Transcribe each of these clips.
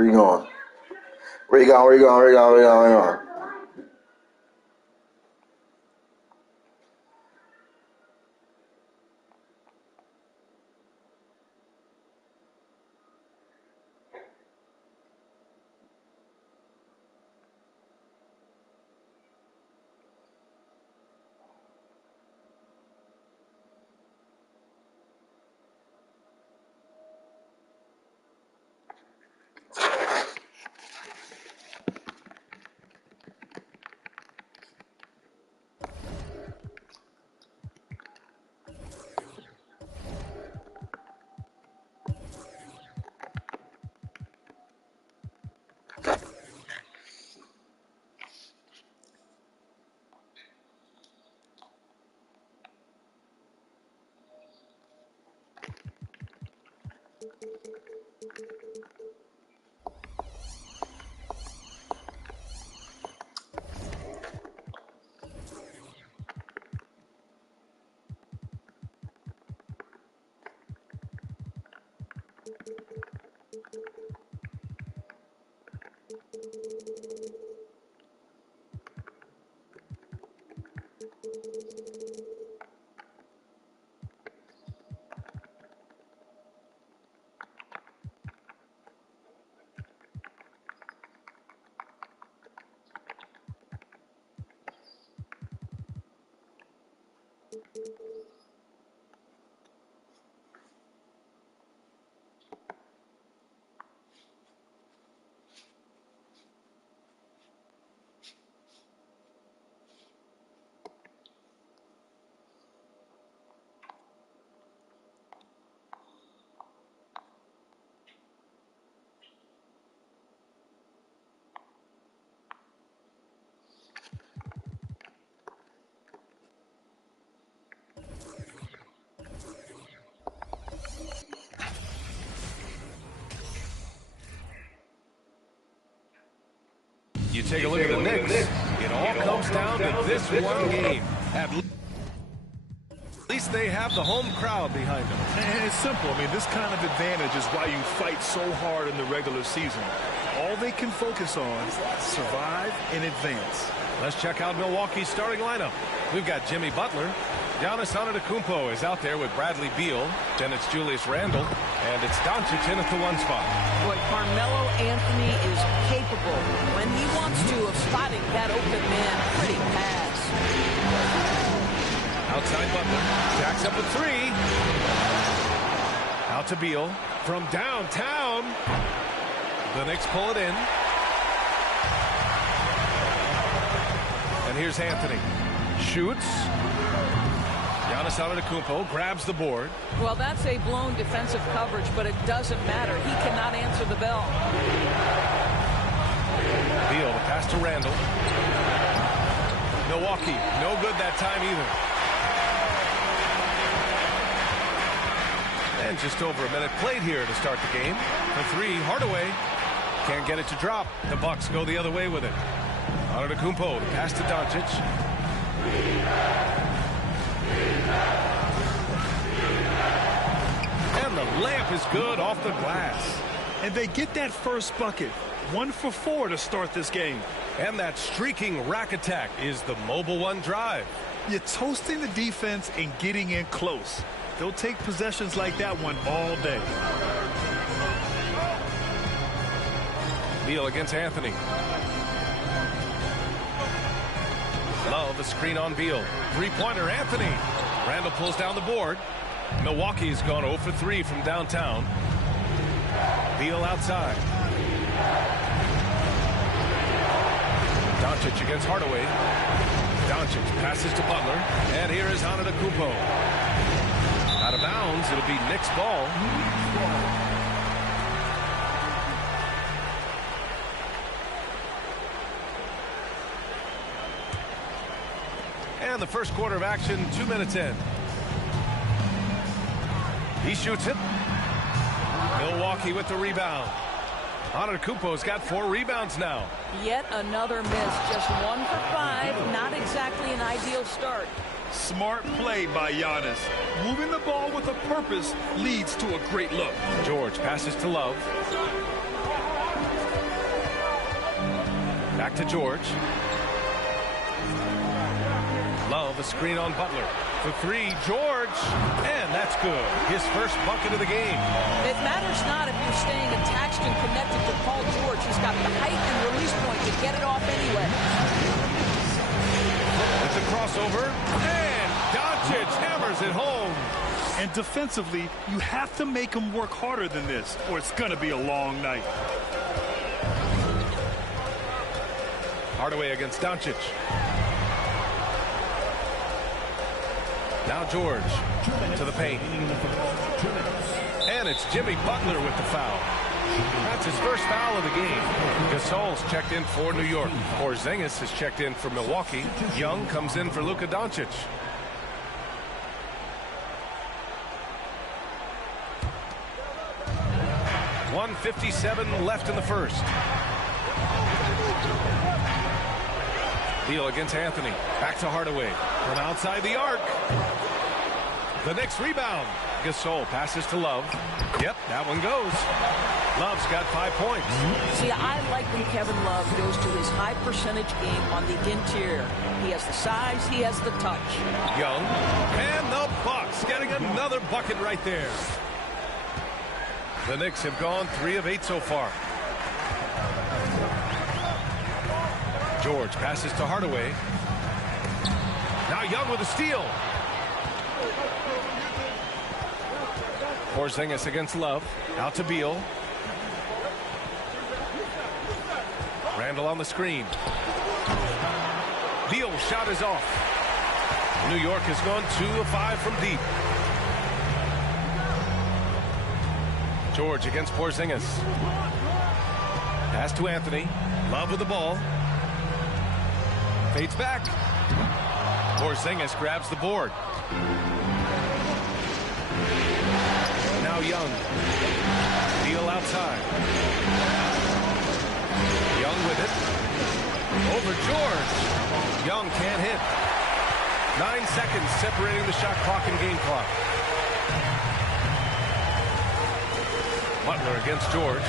Where you going? Where you going? Where you going? Where you going? Where you going? Where you going? You take a look at the Knicks, it all comes down to this one game. At least they have the home crowd behind them. And it's simple. I mean, this kind of advantage is why you fight so hard in the regular season. All they can focus on is survive and advance. Let's check out Milwaukee's starting lineup. We've got Jimmy Butler. Giannis Antetokounmpo is out there with Bradley Beal. Then it's Julius Randle. And it's Doncic in at the one spot. Boy, Carmelo Anthony is capable, when he wants to, of spotting that open man. Pretty pass. Outside Butler. Jacks up a three. Out to Beal. From downtown. The Knicks pull it in. And here's Anthony. Shoots. Giannis Antetokounmpo grabs the board. Well, that's a blown defensive coverage, but it doesn't matter. He cannot answer the bell. Beal, the pass to Randle. Milwaukee, no good that time either. And just over a minute played here to start the game. For three, Hardaway can't get it to drop. The Bucks go the other way with it. Antetokounmpo, the pass to Doncic. And the layup is good off the glass. And they get that first bucket. 1 for 4 to start this game. And that streaking rack attack is the Mobile One drive. You're toasting the defense and getting in close. They'll take possessions like that one all day. Beal against Anthony. Love a screen on Beal. Three-pointer, Anthony. Randle pulls down the board. Milwaukee's gone 0 for 3 from downtown. Beal outside. Doncic against Hardaway. Doncic passes to Butler. And here is Antetokounmpo. Out of bounds. It'll be Knicks ball. And the first quarter of action, 2 minutes in. He shoots it. Milwaukee with the rebound. Antetokounmpo's got 4 rebounds now. Yet another miss. Just 1 for 5. Not exactly an ideal start. Smart play by Giannis. Moving the ball with a purpose leads to a great look. George passes to Love. Back to George. Love a screen on Butler. For three, George. And that's good. His first bucket of the game. It matters not if you're staying attached and connected to Paul George. He's got the height and release point to get it off anyway. With the crossover. And Doncic hammers it home. And defensively, you have to make him work harder than this, or it's going to be a long night. Hardaway against Doncic. Now George to the paint. And it's Jimmy Butler with the foul. That's his first foul of the game. Gasol's checked in for New York. Porzingis has checked in for Milwaukee. Young comes in for Luka Doncic. .157 left in the first. Beal against Anthony. Back to Hardaway. From outside the arc. The Knicks rebound. Gasol passes to Love. Yep, that one goes. Love's got 5 points. See, I like when Kevin Love goes to his high percentage game on the interior. He has the size, he has the touch. Young. And the Bucks getting another bucket right there. The Knicks have gone 3 of 8 so far. George passes to Hardaway. Now Young with a steal. Porzingis against Love. Out to Beal. Randall on the screen. Beal's shot is off. New York has gone 2 of 5 from deep. George against Porzingis. Pass to Anthony. Love with the ball. Fades back. Porzingis grabs the board. Now Young. Beal outside. Young with it. Over George. Young can't hit. 9 seconds separating the shot clock and game clock. Butler against George.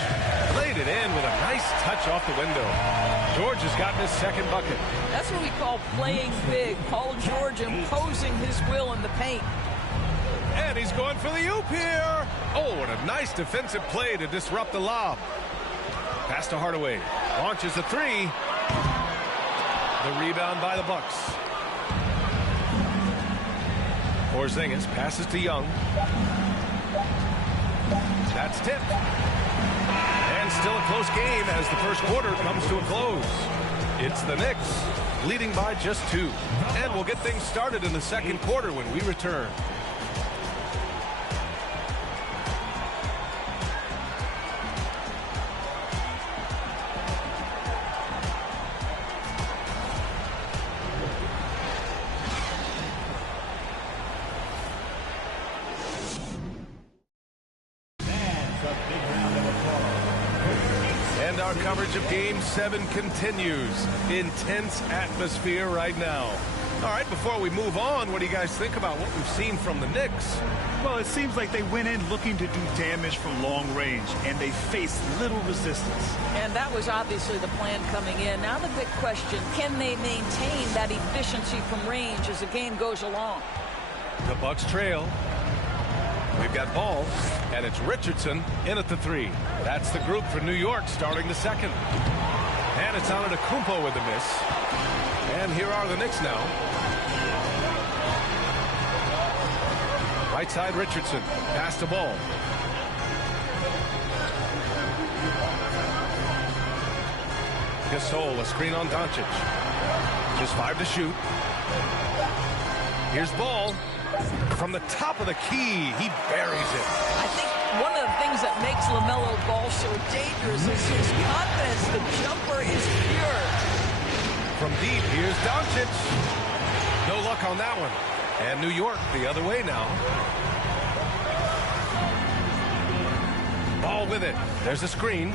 Laid it in with a nice touch off the window. George has gotten his second bucket. That's what we call playing big. Paul George imposing his will in the paint. And he's going for the oop here. Oh, what a nice defensive play to disrupt the lob. Pass to Hardaway. Launches a three. The rebound by the Bucks. Porzingis passes to Young. That's tipped. And still a close game as the first quarter comes to a close. It's the Knicks leading by just 2. And we'll get things started in the second quarter when we return. Our coverage of Game 7 continues. Intense atmosphere right now. All right, before we move on, what do you guys think about what we've seen from the Knicks? Well, it seems like they went in looking to do damage from long range, and they faced little resistance. And that was obviously the plan coming in. Now the big question, can they maintain that efficiency from range as the game goes along? The Bucks trail. We've got ball, and it's Richardson in at the 3. That's the group for New York starting the second. And it's Antetokounmpo with the miss. And here are the Knicks now. Right side Richardson. Pass the ball. Gasol, a screen on Doncic. Just 5 to shoot. Here's ball. From the top of the key, he buries it. I think one of the things that makes LaMelo Ball so dangerous is his confidence. The jumper is pure. From deep, here's Doncic. No luck on that one. And New York the other way now. Ball with it. There's a screen.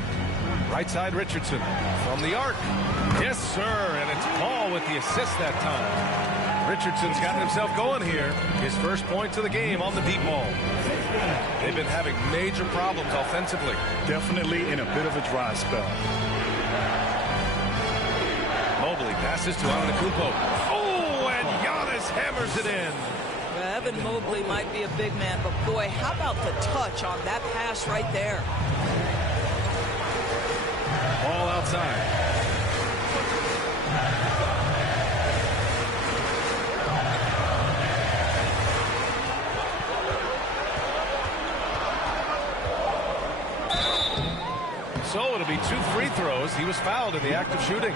Right side Richardson. From the arc. Yes, sir. And it's Ball with the assist that time. Richardson's gotten himself going here. His first points of the game on the deep ball. They've been having major problems offensively. Definitely in a bit of a dry spell. Mobley passes to Antetokounmpo. Oh, and Giannis hammers it in. Evan Mobley might be a big man, but boy, how about the touch on that pass right there? Ball outside. So it'll be 2 free throws. He was fouled in the act of shooting.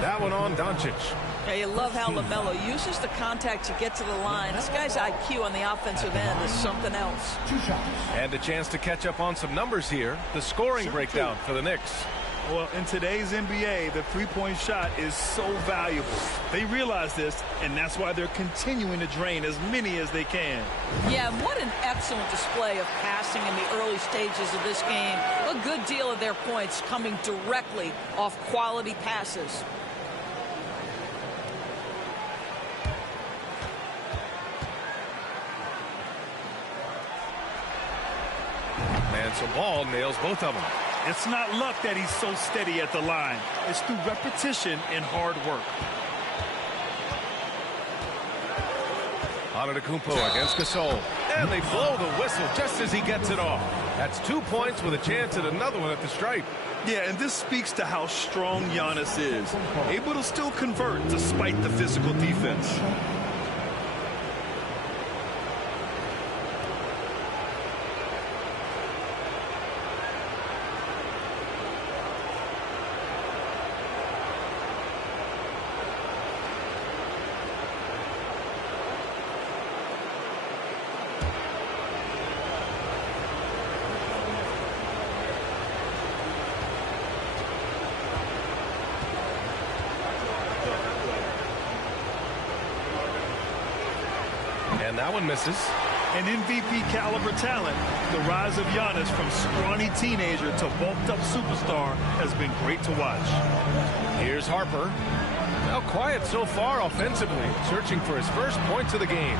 That one on Doncic. Yeah, you love how LaMelo uses the contact to get to the line. This guy's IQ on the offensive end is something else. And a chance to catch up on some numbers here. The scoring breakdown for the Knicks. Well, in today's NBA, the three-point shot is so valuable. They realize this, and that's why they're continuing to drain as many as they can. Yeah, what an excellent display of passing in the early stages of this game. A good deal of their points coming directly off quality passes. And so Ball nails both of them. It's not luck that he's so steady at the line. It's through repetition and hard work. Antetokounmpo against Gasol. And they blow the whistle just as he gets it off. That's 2 points with a chance at another one at the stripe. Yeah, and this speaks to how strong Giannis is. Able to still convert despite the physical defense. And that one misses. An MVP caliber talent, the rise of Giannis from scrawny teenager to bulked up superstar has been great to watch. Here's Harper. Now quiet so far offensively, searching for his first points of the game.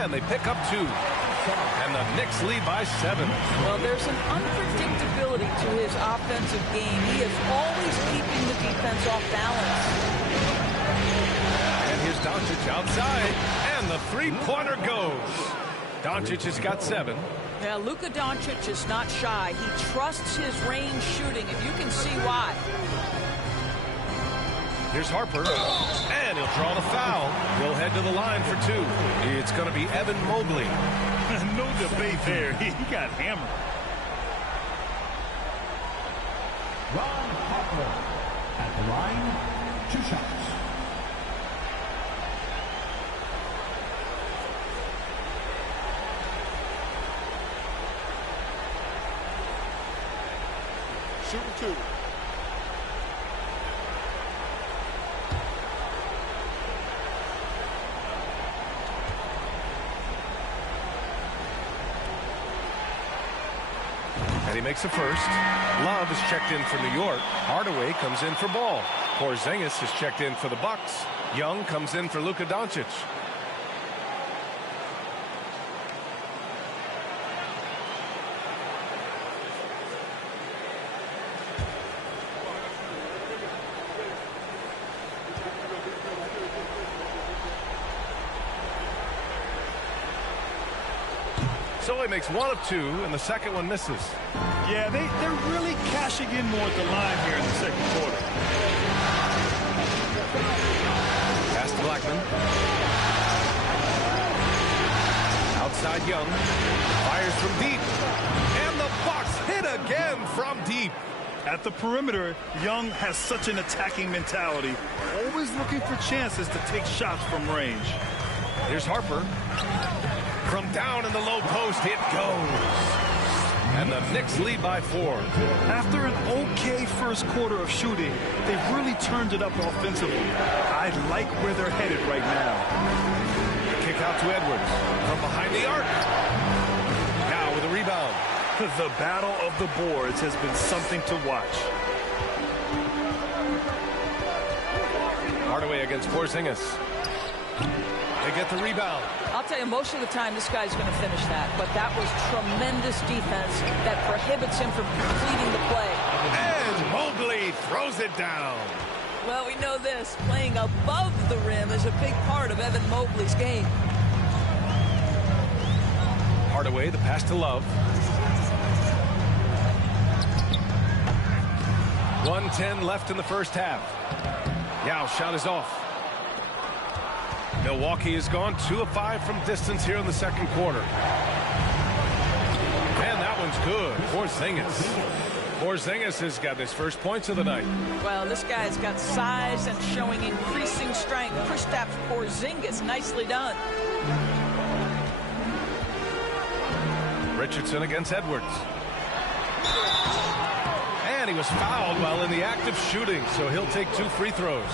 And they pick up 2. And the Knicks lead by 7. Well, there's an unpredictability to his offensive game. He is always keeping the defense off balance. And here's Doncic outside. And the three-pointer goes. Doncic has got 7. Now, Luka Doncic is not shy. He trusts his range shooting, and you can see why. Here's Harper. And he'll draw the foul. He'll head to the line for 2. It's going to be Evan Mobley. No debate there. He got hammered. Ron Harper at the line, 2 shots. Shooting 2. And he makes the first. Love is checked in for New York. Hardaway comes in for Ball. Porzingis is checked in for the Bucks. Young comes in for Luka Doncic. So he makes 1 of 2, and the second one misses. Yeah, they're really cashing in more at the line here in the second quarter. Pass to Blackman. Outside Young. Fires from deep. And the Bucks hit again from deep. At the perimeter, Young has such an attacking mentality, always looking for chances to take shots from range. Here's Harper. From down in the low post, it goes. And the Knicks lead by 4. After an okay first quarter of shooting, they've really turned it up offensively. I like where they're headed right now. Kick out to Edwards. From behind the arc. Now with a rebound. The battle of the boards has been something to watch. Hardaway against Porzingis. They get the rebound. I'll tell you, most of the time this guy's going to finish that, but that was tremendous defense that prohibits him from completing the play. And Mobley throws it down. Well, we know this. Playing above the rim is a big part of Evan Mobley's game. Hardaway, the pass to Love. 1:10 left in the first half. Yao shot is off. Milwaukee has gone 2 of 5 from distance here in the second quarter. And that one's good. Porzingis has got his first points of the night. Well, this guy's got size and showing increasing strength. Kristaps Porzingis, nicely done. Richardson against Edwards. And he was fouled while in the act of shooting, so he'll take 2 free throws.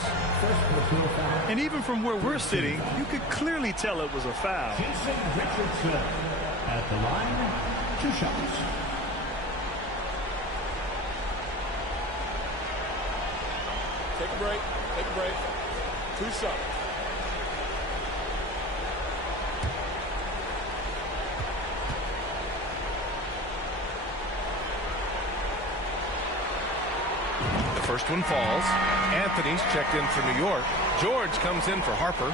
And even from where we're sitting, you could clearly tell it was a foul. Richardson at the line, 2 shots. Take a break. 2 shots. First one falls. Anthony's checked in for New York. George comes in for Harper.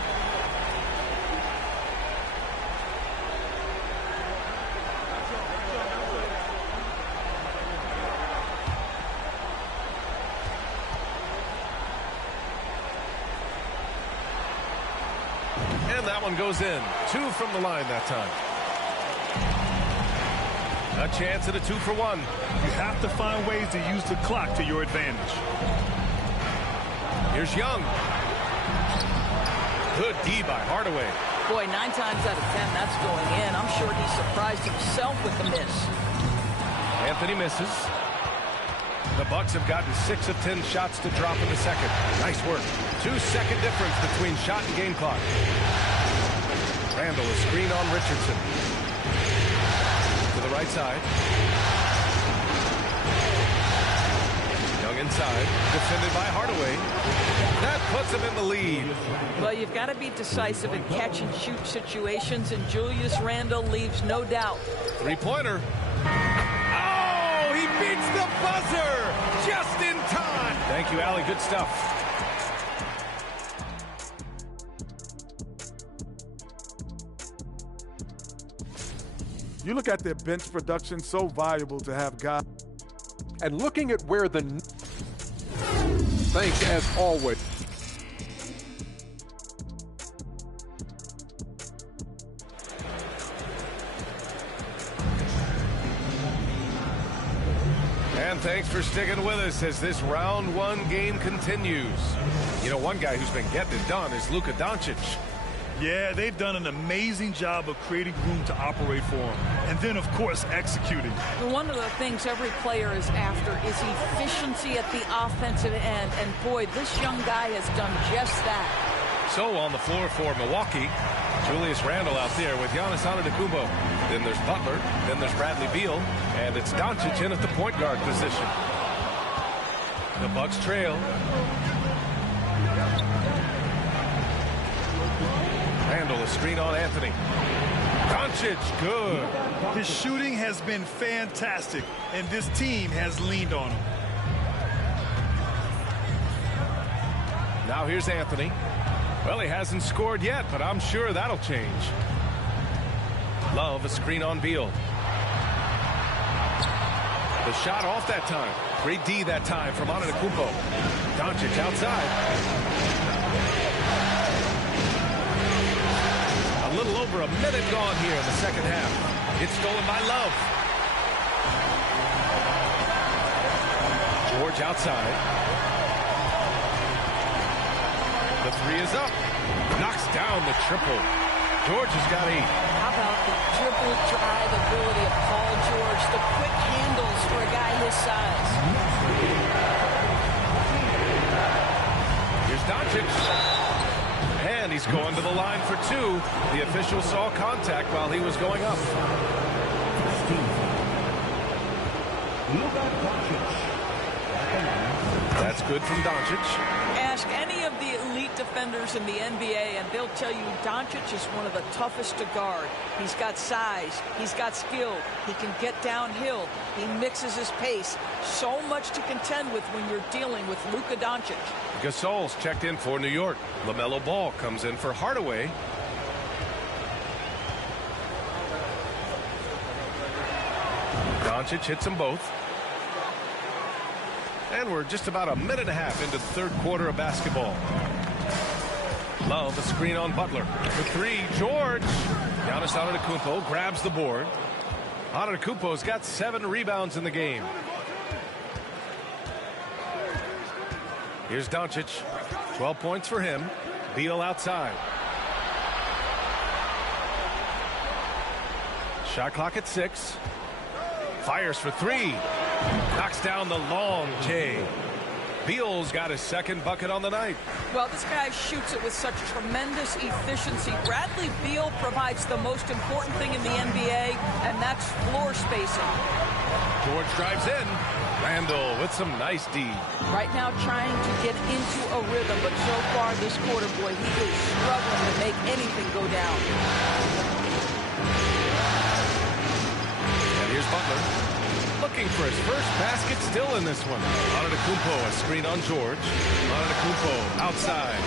And that one goes in. 2 from the line that time. A chance at a 2-for-1. You have to find ways to use the clock to your advantage. Here's Young. Good D by Hardaway. Boy, 9 times out of 10, that's going in. I'm sure he surprised himself with the miss. Anthony misses. The Bucks have gotten 6 of 10 shots to drop in the second. Nice work. 2-second difference between shot and game clock. Randall, a screen on Richardson. To the right side. Young inside. Defended by Hardaway. That puts him in the lead. Well, you've got to be decisive in catch-and-shoot situations, and Julius Randle leaves no doubt. 3-pointer. Oh, he beats the buzzer just in time. Thank you, Allie. Good stuff. You look at their bench production, so valuable to have guys. And looking at where the... Thanks, as always. And thanks for sticking with us as this round 1 game continues. You know, one guy who's been getting it done is Luka Doncic. Yeah, they've done an amazing job of creating room to operate for him. And then, of course, executing. One of the things every player is after is efficiency at the offensive end. And, boy, this young guy has done just that. So on the floor for Milwaukee, Julius Randle out there with Giannis Antetokounmpo. Then there's Butler. Then there's Bradley Beal. And it's Doncic in at the point guard position. The Bucks trail. Randle, a screen on Anthony. Doncic, good. His shooting has been fantastic, and this team has leaned on him. Now here's Anthony. Well, he hasn't scored yet, but I'm sure that'll change. Love, a screen on Beal. The shot off that time. Great D that time from Antetokounmpo. Doncic outside. A little over a minute gone here in the second half. It's stolen by Love. George outside. The 3 is up. Knocks down the triple. George has got 8. How about the dribble drive ability of Paul George, the quick handles for a guy his size. Here's Doncic. And he's going to the line for 2. The official saw contact while he was going up. Luka Doncic. That's good from Doncic. Ask any of the elite defenders in the NBA, and they'll tell you Doncic is one of the toughest to guard. He's got size. He's got skill. He can get downhill. He mixes his pace. So much to contend with when you're dealing with Luka Doncic. Gasol's checked in for New York. LaMelo Ball comes in for Hardaway. Doncic hits them both. And we're just about a minute and a half into the third quarter of basketball. Love a screen on Butler. The three, George. Giannis Antetokounmpo grabs the board. Antetokounmpo's got 7 rebounds in the game. Here's Doncic. 12 points for him. Beal outside. Shot clock at 6. Fires for 3. Knocks down the long J. Beal's got his second bucket on the night. Well, this guy shoots it with such tremendous efficiency. Bradley Beal provides the most important thing in the NBA, and that's floor spacing. George drives in. Randall with some nice D. Right now trying to get into a rhythm, but so far this quarter, boy, he is struggling to make anything go down. And here's Butler. Looking for his first basket, still in this one. Antetokounmpo, a screen on George. Antetokounmpo outside.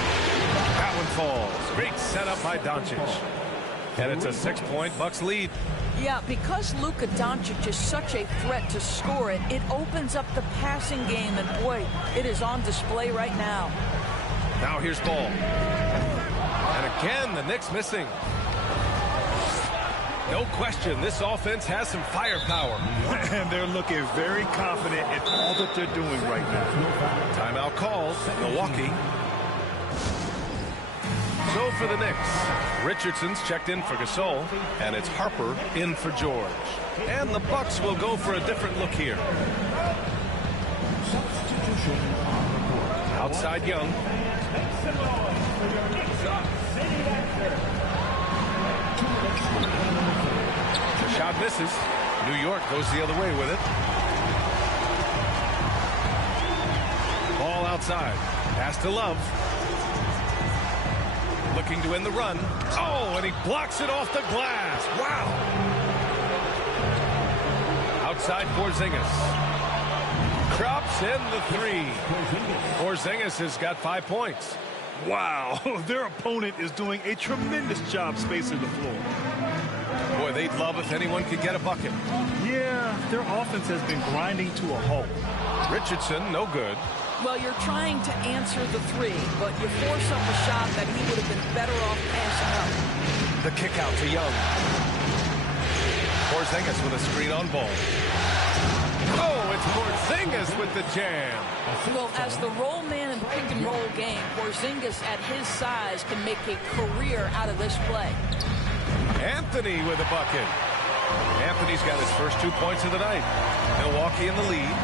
That one falls. Great setup by Doncic. And it's a 6-point Bucks lead. Yeah, because Luka Doncic is such a threat to score it, it opens up the passing game, and boy, it is on display right now. Now here's Ball. And again, the Knicks missing. No question, this offense has some firepower. And they're looking very confident in all that they're doing right now. Timeout called, Milwaukee. So for the Knicks, Richardson's checked in for Gasol, and it's Harper in for George. And the Bucks will go for a different look here. Outside Young. The shot misses. New York goes the other way with it. Ball outside. Pass to Love. Looking to end the run. Oh, and he blocks it off the glass. Wow. Outside Porzingis. Drops in the 3. Porzingis has got 5 points. Wow, their opponent is doing a tremendous job spacing the floor. Boy, they'd love if anyone could get a bucket. Yeah, their offense has been grinding to a halt. Richardson, no good. Well, you're trying to answer the 3, but you force up a shot that he would have been better off passing up. The kick out to Young. Porzingis with a screen on Ball. Oh, it's Porzingis with the jam. Well, as the roll man in the pick and roll game, Porzingis at his size can make a career out of this play. Anthony with a bucket. Anthony's got his first 2 points of the night. Milwaukee in the lead.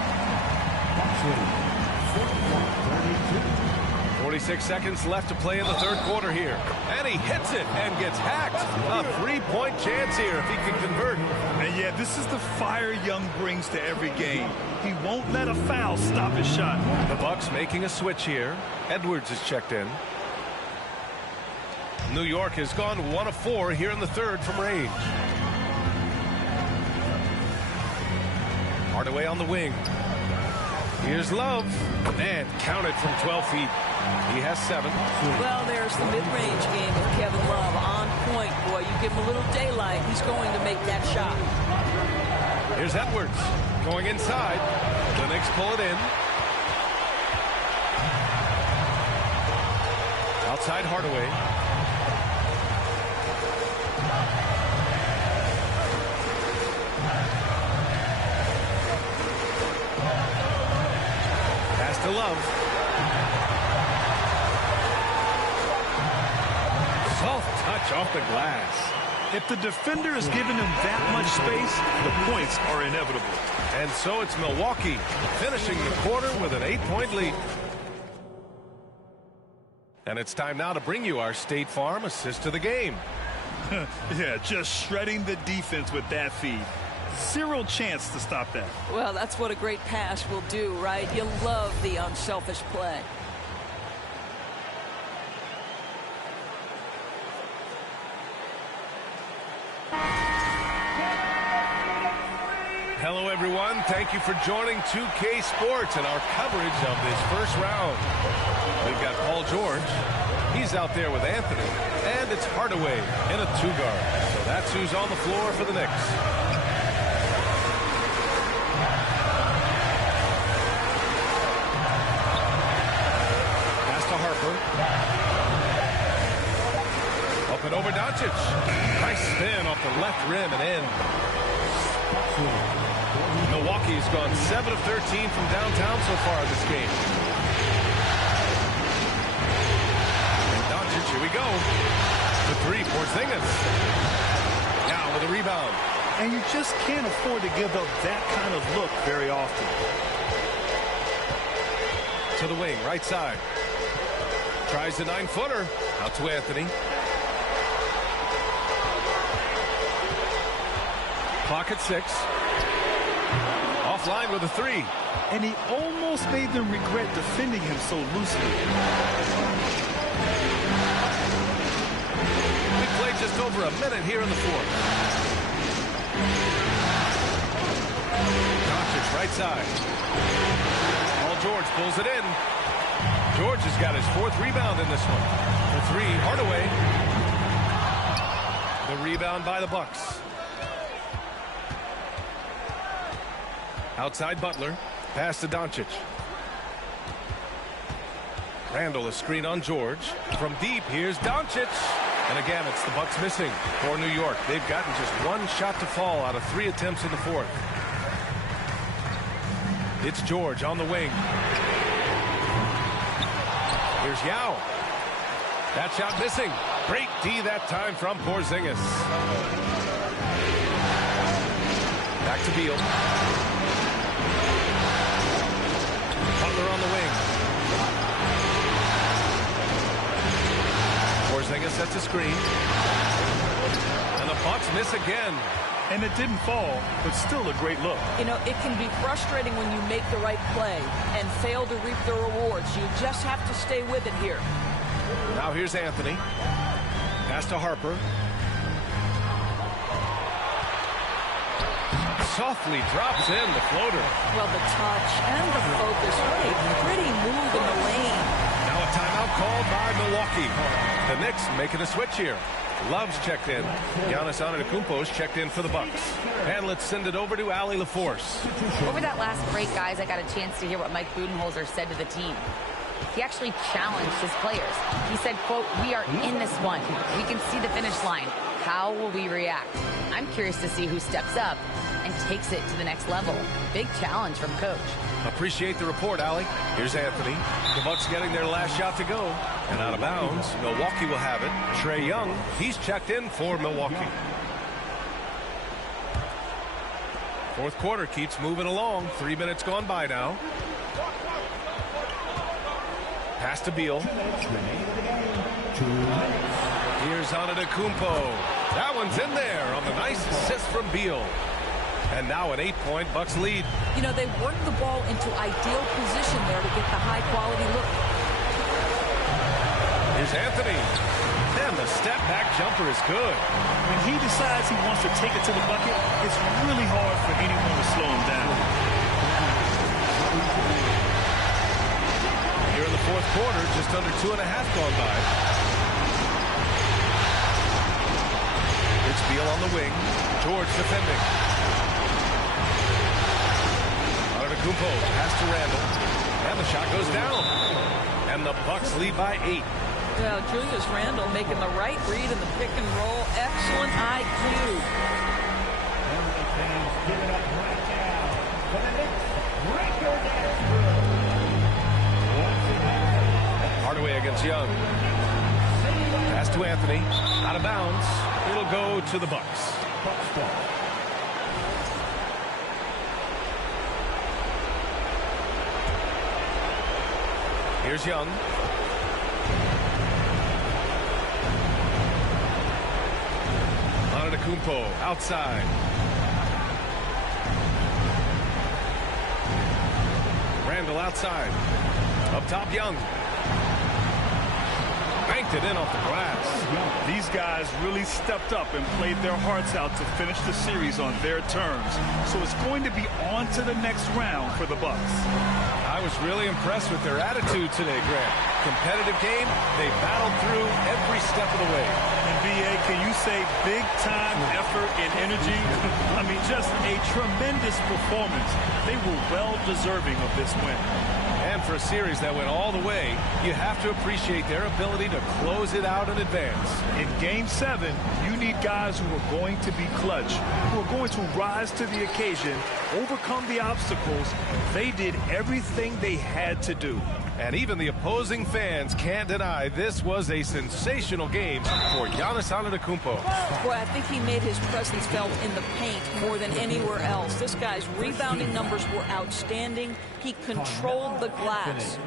46 seconds left to play in the third quarter here. And he hits it and gets hacked. A 3-point chance here if he can convert. And yeah, this is the fire Young brings to every game. He won't let a foul stop his shot. The Bucks making a switch here. Edwards is checked in. New York has gone 1 of 4 here in the third from range. Hardaway on the wing. Here's Love. And counted from 12 feet. He has 7. Well, there's the mid-range game with Kevin Love. On point, boy. You give him a little daylight, he's going to make that shot. Here's Edwards going inside. The Knicks pull it in. Outside Hardaway. Pass to Love. Soft touch off the glass. If the defender is giving him that much space, the points are inevitable. And so it's Milwaukee finishing the quarter with an 8-point lead. And it's time now to bring you our State Farm assist of the game. Yeah, just shredding the defense with that feed. Zero chance to stop that. Well, that's what a great pass will do, right? You love the unselfish play. everyone. Thank you for joining 2K Sports and our coverage of this first round. We've got Paul George. He's out there with Anthony. And it's Hardaway in a 2-guard. So that's who's on the floor for the Knicks. Pass to Harper. Up and over Doncic. Nice spin off the left rim and in. Milwaukee's gone 7 of 13 from downtown so far in this game. And Doncic, here we go. The 3, Porzingis. Now with a rebound. And you just can't afford to give up that kind of look very often. To the wing, right side. Tries the 9-footer. Out to Anthony. Clock at 6. Offline with a 3. And he almost made them regret defending him so loosely. We played just over a minute here in the fourth. Doncic right side. Paul George pulls it in. George has got his 4th rebound in this one. The 3, Hardaway. The rebound by the Bucks. Outside Butler. Pass to Doncic. Randall a screen on George. From deep, here's Doncic. And again, it's the Bucks missing for New York. They've gotten just 1 shot to fall out of 3 attempts in the fourth. It's George on the wing. Here's Yao. That shot missing. Great D that time from Porzingis. Back to Beal. Butler on the wing. Porzingis sets a screen. And the Bucks miss again. And it didn't fall, but still a great look. You know, it can be frustrating when you make the right play and fail to reap the rewards. You just have to stay with it here. Now here's Anthony. Pass to Harper. Softly drops in the floater. Well, the touch and the focus. What a pretty move in the lane. Now a timeout called by Milwaukee. The Knicks making a switch here. Love's checked in. Giannis Antetokounmpo's checked in for the Bucks. And let's send it over to Allie LaForce. Over that last break, guys, I got a chance to hear what Mike Budenholzer said to the team. He actually challenged his players. He said, quote, "We are in this one. We can see the finish line. How will we react?" I'm curious to see who steps up and takes it to the next level. Big challenge from coach. Appreciate the report, Allie. Here's Anthony. The Bucks getting their last shot to go. And out of bounds, Milwaukee will have it. Trae Young, he's checked in for Milwaukee. Fourth quarter keeps moving along. 3 minutes gone by now. Pass to Beal. Here's Antetokounmpo. That one's in there on the nice assist from Beal. And now an 8-point Bucks lead. You know, they work the ball into ideal position there to get the high-quality look. Here's Anthony. And the step-back jumper is good. When he decides he wants to take it to the bucket, it's really hard for anyone to slow him down. Here in the fourth quarter, just under 2.5 gone by. It's Beal on the wing. George defending. Antetokounmpo pass to Randall. And the shot goes down. And the Bucks lead by 8. Well, Julius Randle making the right read in the pick and roll. Excellent IQ. Give it up right now for the Knicks record dance crew. Hardaway against Young. Pass to Anthony. Out of bounds. It'll go to the Bucks. Here's Young. Antetokounmpo outside. Randall outside. Up top, Young. banked it in off the glass. These guys really stepped up and played their hearts out to finish the series on their terms. So it's going to be on to the next round for the Bucks. I was really impressed with their attitude today, Grant. Competitive game, they battled through every step of the way. And BA, can you say big time effort and energy? I mean, just a tremendous performance. They were well deserving of this win. And for a series that went all the way, you have to appreciate their ability to close it out in advance. In Game 7, you need guys who are going to be clutch, who are going to rise to the occasion, overcome the obstacles. They did everything they had to do. And even the opposing fans can't deny this was a sensational game for Giannis Antetokounmpo. Boy, I think he made his presence felt in the paint more than anywhere else. This guy's rebounding numbers were outstanding. He controlled the glass.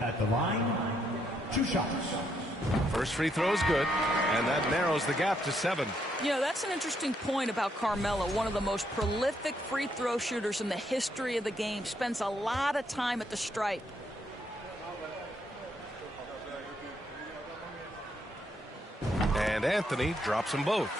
At the line, 2 shots. First free throw is good, and that narrows the gap to 7. You know, that's an interesting point about Carmelo, one of the most prolific free throw shooters in the history of the game. Spends a lot of time at the stripe. And Anthony drops them both.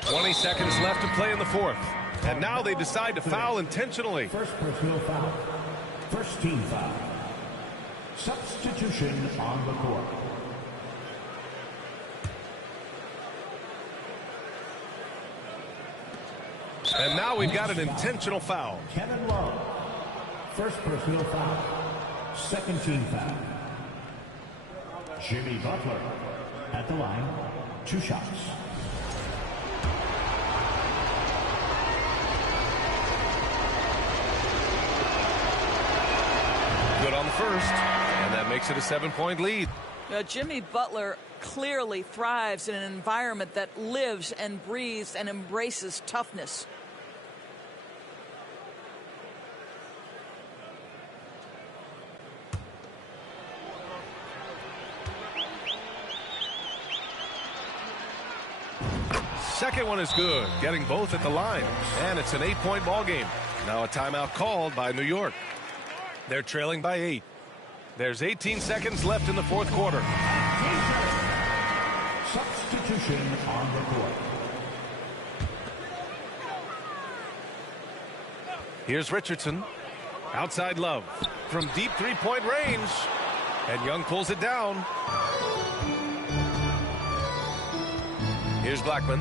"20 seconds left to play in the fourth. And now they decide to foul intentionally. First personal foul. First team foul. Substitution on the court. And now we've got an intentional foul. Kevin Love. First personal foul. Second team foul. Jimmy Butler. At the line, 2 shots. Good on the first, and that makes it a 7-point lead. Jimmy Butler clearly thrives in an environment that lives and breathes and embraces toughness. Second one is good, getting both at the line. And it's an 8-point ball game. Now a timeout called by New York. They're trailing by 8. There's 18 seconds left in the fourth quarter. Substitution on the court. Here's Richardson. Outside Love. From deep 3-point range. And Young pulls it down. Here's Blackman.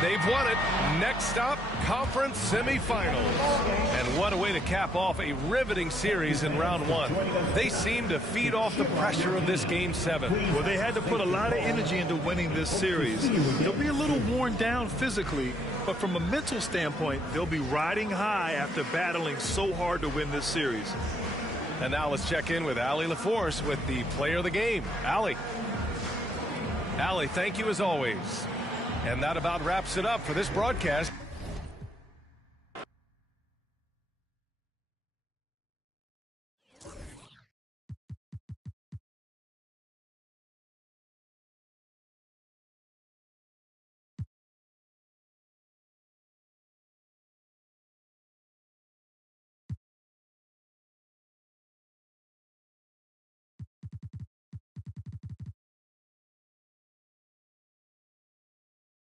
They've won it. Next stop, conference semifinals. And what a way to cap off a riveting series in round 1. They seem to feed off the pressure of this Game 7. Well, they had to put a lot of energy into winning this series. They'll be a little worn down physically, but from a mental standpoint, they'll be riding high after battling so hard to win this series. And now let's check in with Allie LaForce with the player of the game. Allie, thank you as always. And that about wraps it up for this broadcast.